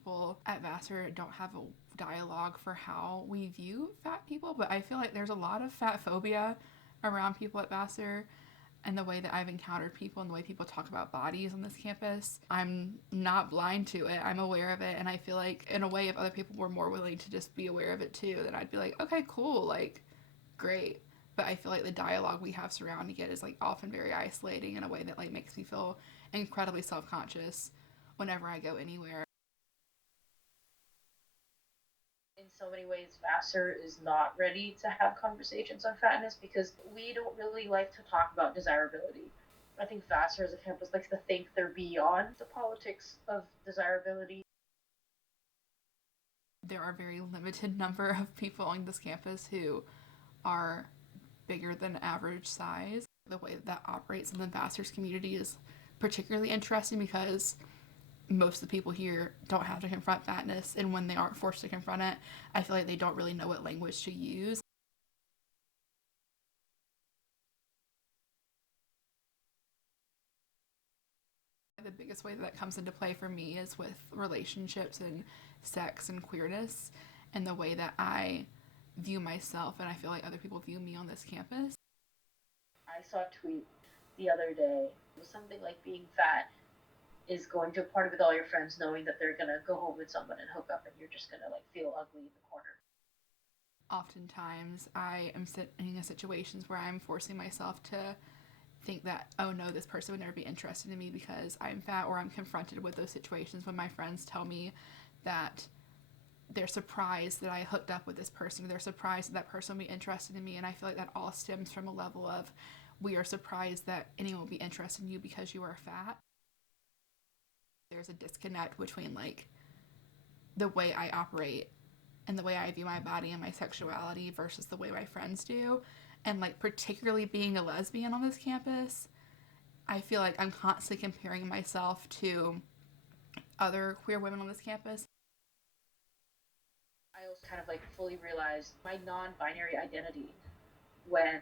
people at Vassar don't have a dialogue for how we view fat people, but I feel like there's a lot of fat phobia around people at Vassar, and the way that I've encountered people and the way people talk about bodies on this campus. I'm not blind to it. I'm aware of it, and I feel like in a way if other people were more willing to just be aware of it too, then I'd be like, okay, cool, like, great. But I feel like the dialogue we have surrounding it is like often very isolating in a way that like makes me feel incredibly self-conscious whenever I go anywhere. In so many ways, Vassar is not ready to have conversations on fatness because we don't really like to talk about desirability. I think Vassar as a campus likes to think they're beyond the politics of desirability. There are a very limited number of people on this campus who are bigger than average size. The way that operates in the Vassar's community is particularly interesting because most of the people here don't have to confront fatness, and when they aren't forced to confront it, I feel like they don't really know what language to use. The biggest way that comes into play for me is with relationships and sex and queerness, and the way that I view myself and I feel like other people view me on this campus. I saw a tweet the other day. It was something like being fat is going to a party with all your friends knowing that they're gonna go home with someone and hook up and you're just gonna like feel ugly in the corner. Oftentimes, I am sitting in situations where I'm forcing myself to think that, oh no, this person would never be interested in me because I'm fat, or I'm confronted with those situations when my friends tell me that they're surprised that I hooked up with this person, or they're surprised that that person will be interested in me. And I feel like that all stems from a level of we are surprised that anyone will be interested in you because you are fat. There's a disconnect between like the way I operate and the way I view my body and my sexuality versus the way my friends do. And like particularly being a lesbian on this campus, I feel like I'm constantly comparing myself to other queer women on this campus. I also kind of like fully realized my non-binary identity when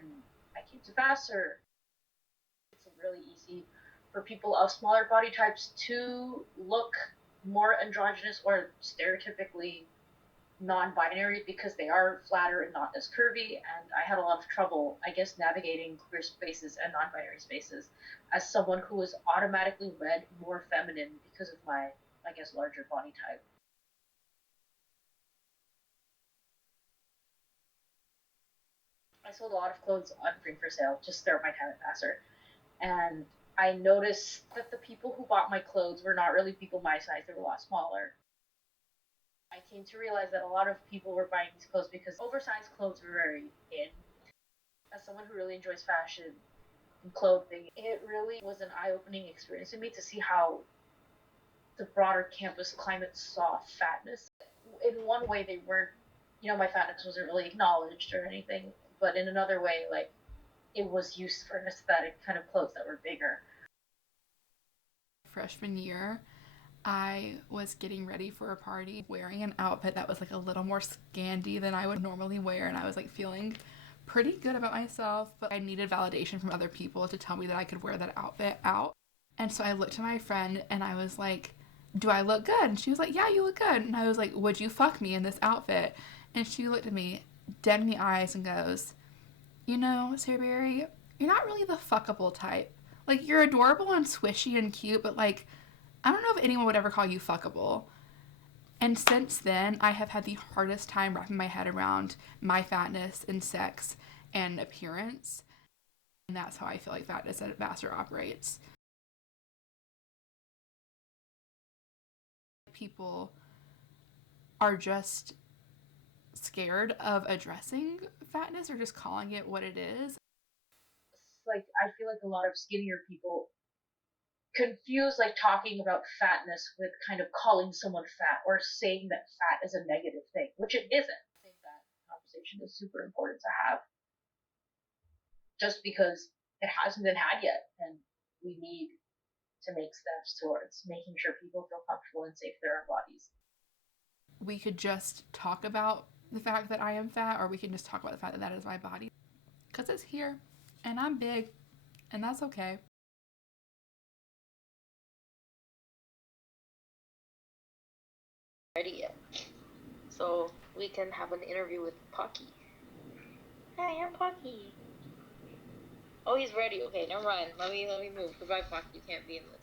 I came to Vassar. It's really easy for people of smaller body types to look more androgynous or stereotypically non-binary because they are flatter and not as curvy. And I had a lot of trouble, I guess, navigating queer spaces and non-binary spaces as someone who was automatically read more feminine because of my, I guess, larger body type. I sold a lot of clothes on Free for Sale just throughout my time at Vassar, and I noticed that the people who bought my clothes were not really people my size; they were a lot smaller. I came to realize that a lot of people were buying these clothes because oversized clothes were very in. As someone who really enjoys fashion and clothing, it really was an eye-opening experience to me to see how the broader campus climate saw fatness. In one way, they weren't, my fatness wasn't really acknowledged or anything, but in another way, like it was used for an aesthetic kind of clothes that were bigger. Freshman year, I was getting ready for a party wearing an outfit that was like a little more scandy than I would normally wear, and I was like feeling pretty good about myself, but I needed validation from other people to tell me that I could wear that outfit out. And so I looked at my friend and I was like, do I look good? And she was like, yeah, you look good. And I was like, would you fuck me in this outfit? And she looked at me dead in the eyes and goes, you know, Sarah Berry, you're not really the fuckable type. Like, you're adorable and swishy and cute, but like, I don't know if anyone would ever call you fuckable. And since then, I have had the hardest time wrapping my head around my fatness and sex and appearance. And that's how I feel like fatness at Vassar operates. People are just scared of addressing fatness or just calling it what it is. Like I feel like a lot of skinnier people confuse like talking about fatness with kind of calling someone fat or saying that fat is a negative thing, which it isn't. I think that conversation is super important to have just because it hasn't been had yet and we need to make steps towards making sure people feel comfortable and safe in their own bodies. We could just talk about the fact that I am fat, or we can just talk about the fact that that is my body. Because it's here, and I'm big, and that's okay. ready yet. So we can have an interview with Pocky. Hi, I'm Pocky. Oh, he's ready. Okay, never mind. Let me move. Goodbye, Pocky. You can't be in this.